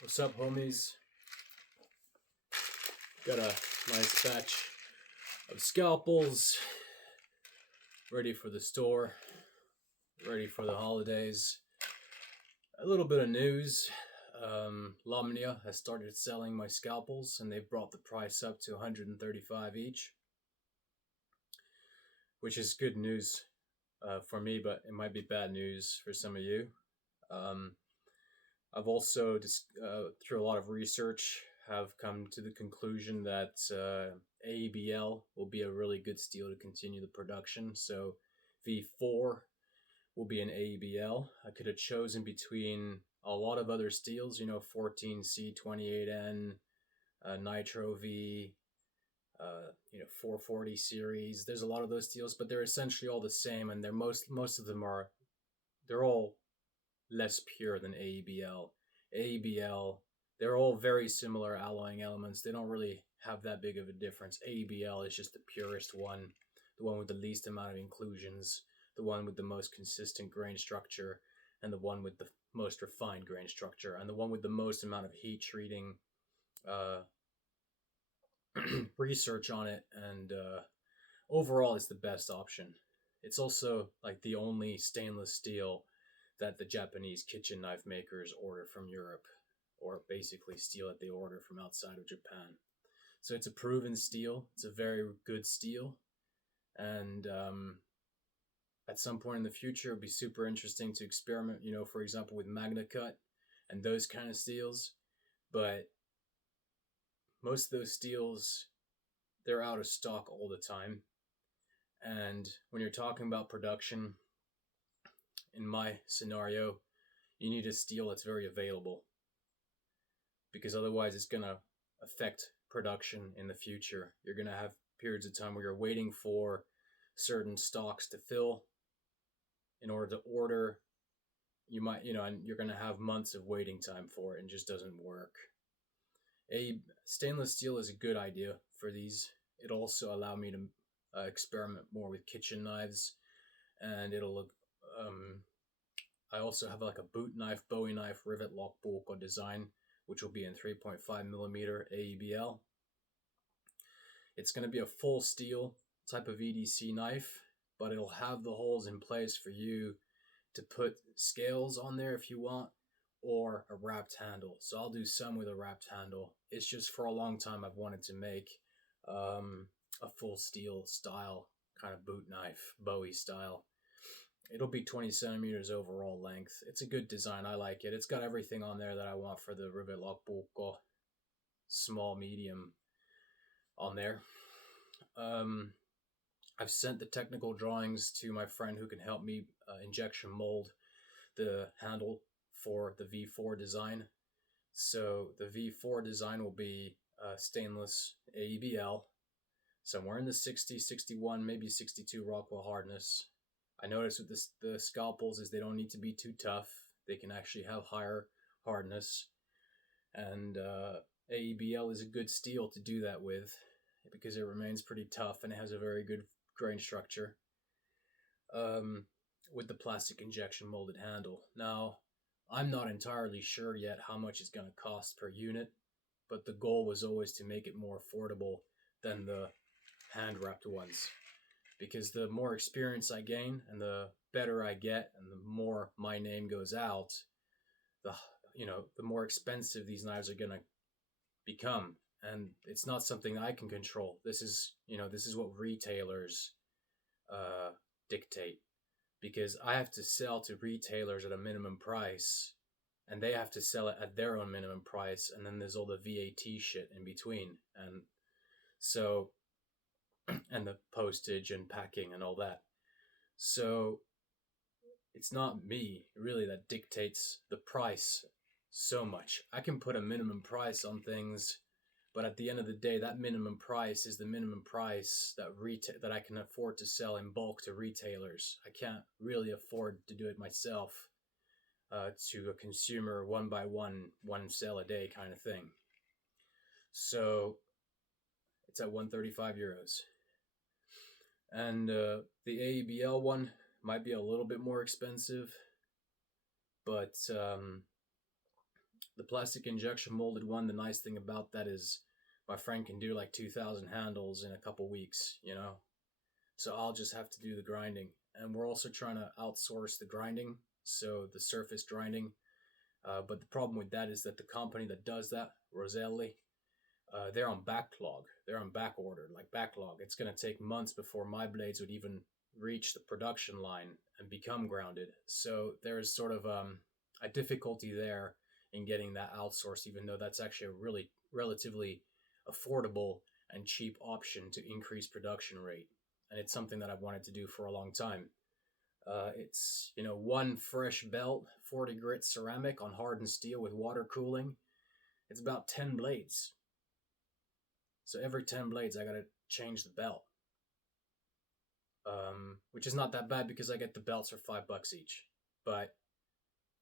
What's up, homies? Got a nice batch of scalpels ready for the store, ready for the holidays. A little bit of news. Lomnia has started selling my scalpels and they've brought the price up to 135 each, which is good news for me, but it might be bad news for some of you. I've also, through a lot of research, have come to the conclusion that AEBL will be a really good steel to continue the production. So V4 will be an AEBL. I could have chosen between a lot of other steels, 14C, 28N, Nitro V, 440 series. There's a lot of those steels, but they're essentially all the same, and most of them they're all less pure than AEBL. AEBL, they're all very similar alloying elements. They don't really have that big of a difference. AEBL is just the purest one, the one with the least amount of inclusions, the one with the most consistent grain structure, and the one with the most refined grain structure, and the one with the most amount of heat treating research on it. And overall, it's the best option. It's also like the only stainless steel that the Japanese kitchen knife makers order from Europe, or basically steel that they order from outside of Japan. So it's a proven steel. It's a very good steel. And at some point in the future, it'd be super interesting to experiment, for example, with Magna Cut and those kind of steels. But most of those steels, they're out of stock all the time. And when you're talking about production, in my scenario, you need a steel that's very available, because otherwise it's going to affect production in the future. You're going to have periods of time where you're waiting for certain stocks to fill in order to order. You might, and you're going to have months of waiting time for it, and it just doesn't work. A stainless steel is a good idea for these. It also allowed me to experiment more with kitchen knives, and it'll look. I also have like a boot knife, Bowie knife, rivet lock bulk design, which will be in 3.5 millimeter AEBL. It's going to be a full steel type of EDC knife, but it'll have the holes in place for you to put scales on there if you want, or a wrapped handle. So I'll do some with a wrapped handle. It's just for a long time I've wanted to make a full steel style kind of boot knife, Bowie style. It'll be 20 centimeters overall length. It's a good design. I like it. It's got everything on there that I want for the rivet lock bulk, small, medium on there. I've sent the technical drawings to my friend who can help me injection mold the handle for the V4 design. So the V4 design will be stainless AEBL, somewhere in the 60, 61, maybe 62 Rockwell hardness. I noticed with the scalpels is they don't need to be too tough. They can actually have higher hardness. And AEBL is a good steel to do that with, because it remains pretty tough and it has a very good grain structure with the plastic injection molded handle. Now, I'm not entirely sure yet how much it's going to cost per unit, but the goal was always to make it more affordable than the hand wrapped ones. Because the more experience I gain and the better I get and the more my name goes out, the more expensive these knives are going to become. And it's not something I can control. This is what retailers dictate, because I have to sell to retailers at a minimum price and they have to sell it at their own minimum price. And then there's all the VAT shit in between. And so, and the postage and packing and all that. So it's not me really that dictates the price so much. I can put a minimum price on things, but at the end of the day, that minimum price is the minimum price that I can afford to sell in bulk to retailers. I can't really afford to do it myself to a consumer one by one sale a day kind of thing. So it's at 135 euros. And the AEBL one might be a little bit more expensive, but The plastic injection molded one, the nice thing about that is my friend can do like 2,000 handles in a couple weeks, you know? So I'll just have to do the grinding. And we're also trying to outsource the grinding, so the surface grinding. But the problem with that is that the company that does that, Roselli, they're on backlog. They're on back order, like backlog. It's going to take months before my blades would even reach the production line and become grounded. So there's sort of a difficulty there in getting that outsourced, even though that's actually a really relatively affordable and cheap option to increase production rate. And it's something that I've wanted to do for a long time. It's, you know, one fresh belt, 40 grit ceramic on hardened steel with water cooling. It's about 10 blades. So every 10 blades, I got to change the belt. Which is not that bad because I get the belts for $5 each. But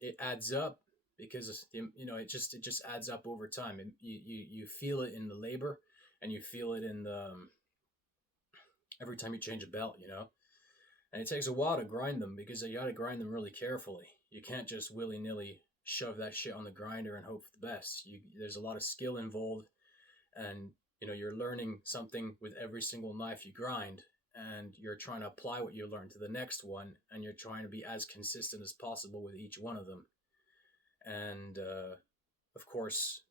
it adds up because, you know, it just adds up over time. And you feel it in the labor, and you feel it in the every time you change a belt, you know. And it takes a while to grind them because you got to grind them really carefully. You can't just willy-nilly shove that shit on the grinder and hope for the best. There's a lot of skill involved, and you know, you're learning something with every single knife you grind, and you're trying to apply what you learn to the next one, and you're trying to be as consistent as possible with each one of them. And of course,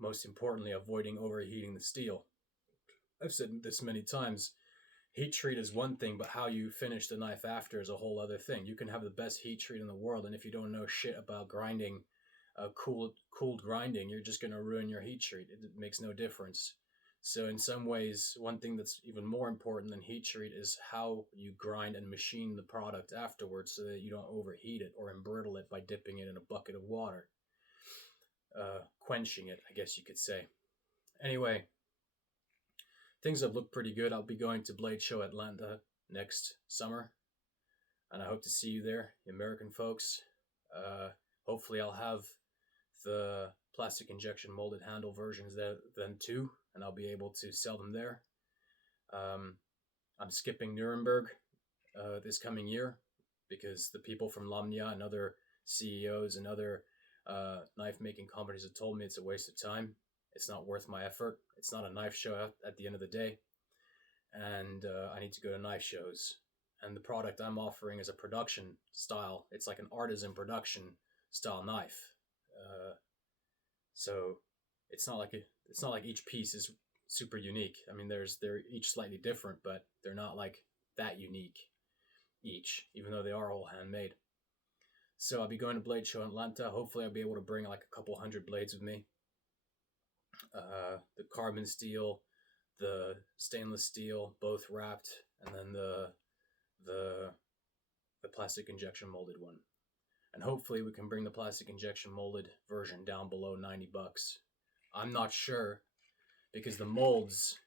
most importantly, avoiding overheating the steel. I've said this many times. Heat treat is one thing, but how you finish the knife after is a whole other thing. You can have the best heat treat in the world, and if you don't know shit about grinding, cooled grinding, you're just going to ruin your heat treat. It makes no difference. So in some ways, one thing that's even more important than heat treat is how you grind and machine the product afterwards so that you don't overheat it or embrittle it by dipping it in a bucket of water. Quenching it, I guess you could say. Anyway, things have looked pretty good. I'll be going to BladeShow Atlanta next summer, and I hope to see you there, the American folks. Hopefully I'll have the plastic injection molded handle versions then too, and I'll be able to sell them there. I'm skipping Nuremberg this coming year because the people from Lamnia and other CEOs and other knife making companies have told me it's a waste of time. It's not worth my effort. It's not a knife show at the end of the day. And I need to go to knife shows. And the product I'm offering is a production style. It's like an artisan production style knife. So it's not like each piece is super unique. I mean, they're each slightly different, but they're not like that unique each, even though they are all handmade. So I'll be going to BladeShow in Atlanta. Hopefully I'll be able to bring like a couple hundred blades with me. The carbon steel, the stainless steel, both wrapped, and then the plastic injection molded one. And hopefully we can bring the plastic injection molded version down below $90. I'm not sure because the molds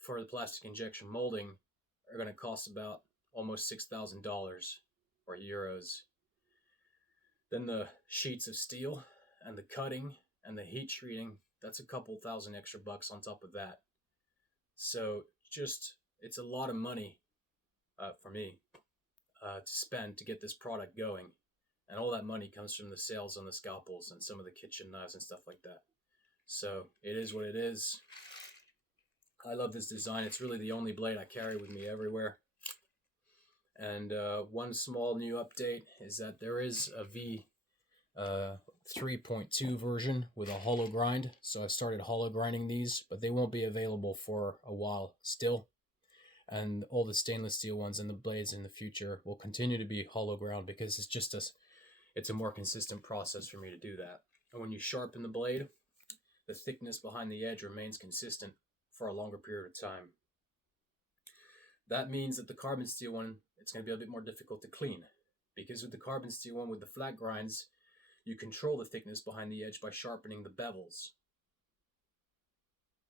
for the plastic injection molding are going to cost about almost $6,000 or euros. Then the sheets of steel and the cutting and the heat treating, that's a couple thousand extra bucks on top of that. So it's a lot of money for me to spend to get this product going. And all that money comes from the sales on the scalpels and some of the kitchen knives and stuff like that. So it is what it is. I love this design. It's really the only blade I carry with me everywhere. And one small new update is that there is a V 3.2 version with a hollow grind. So I've started hollow grinding these, but they won't be available for a while still. And all the stainless steel ones and the blades in the future will continue to be hollow ground because it's a more consistent process for me to do that. And when you sharpen the blade, the thickness behind the edge remains consistent for a longer period of time. That means that the carbon steel one, it's going to be a bit more difficult to clean because with the carbon steel one with the flat grinds, you control the thickness behind the edge by sharpening the bevels.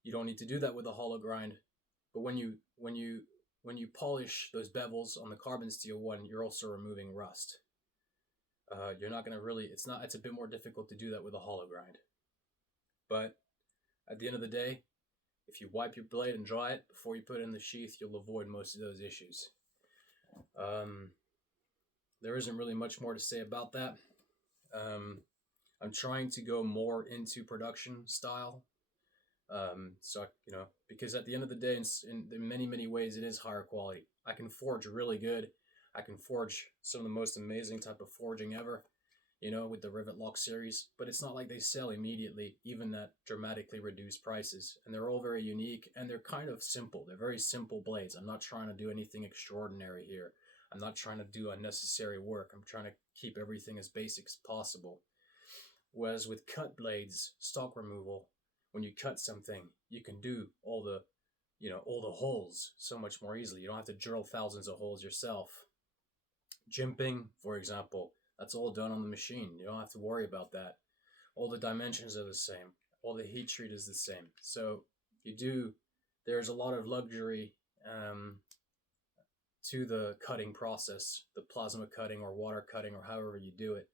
You don't need to do that with a hollow grind, but when you polish those bevels on the carbon steel one, you're also removing rust. You're not going to really, it's a bit more difficult to do that with a hollow grind. But at the end of the day, if you wipe your blade and dry it before you put it in the sheath, you'll avoid most of those issues. There isn't really much more to say about that. I'm trying to go more into production style. So, because at the end of the day, in many, many ways, it is higher quality. I can forge really good. I can forge some of the most amazing type of forging ever, with the Rivet Lock series, but it's not like they sell immediately, even at dramatically reduced prices. And they're all very unique, and they're kind of simple. They're very simple blades. I'm not trying to do anything extraordinary here. I'm not trying to do unnecessary work. I'm trying to keep everything as basic as possible. Whereas with cut blades, stock removal, when you cut something, you can do all the holes so much more easily. You don't have to drill thousands of holes yourself. Jimping, for example, that's all done on the machine. You don't have to worry about that. All the dimensions are the same. All the heat treat is the same. So there's a lot of luxury to the cutting process, the plasma cutting or water cutting or however you do it.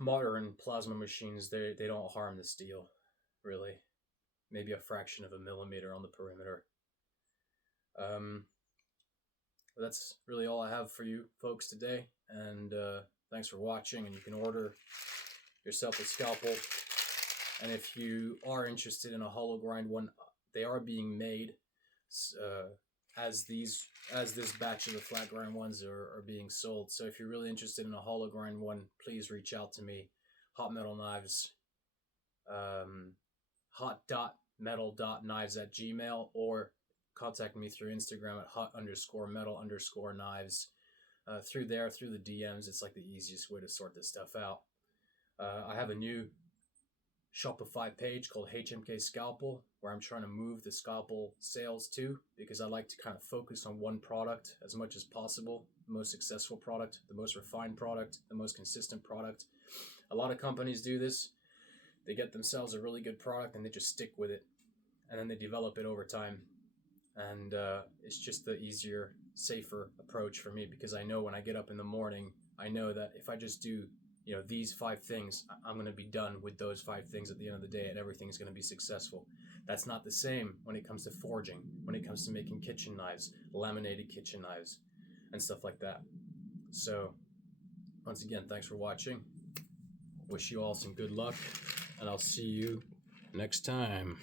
Modern plasma machines, they don't harm the steel, really. Maybe a fraction of a millimeter on the perimeter. That's really all I have for you folks today, and thanks for watching. And you can order yourself a Scalpel, and if you are interested in a hollow grind one, they are being made as this batch of the flat grind ones are being sold. So if you're really interested in a hollow grind one, please reach out to me. Hot Metal Knives, hot.metal.knives@gmail, or contact me through Instagram at hot_metal_knives. Through the DMs, it's like the easiest way to sort this stuff out. I have a new Shopify page called HMK Scalpel, where I'm trying to move the Scalpel sales to, because I like to kind of focus on one product as much as possible. The most successful product, the most refined product, the most consistent product. A lot of companies do this. They get themselves a really good product and they just stick with it, and then they develop it over time. And it's just the easier, safer approach for me, because I know when I get up in the morning, I know that if I just do these 5 things, I'm going to be done with those 5 things at the end of the day, and everything's going to be successful. That's not the same when it comes to forging, when it comes to making kitchen knives, laminated kitchen knives, and stuff like that. So, once again, thanks for watching. Wish you all some good luck, and I'll see you next time.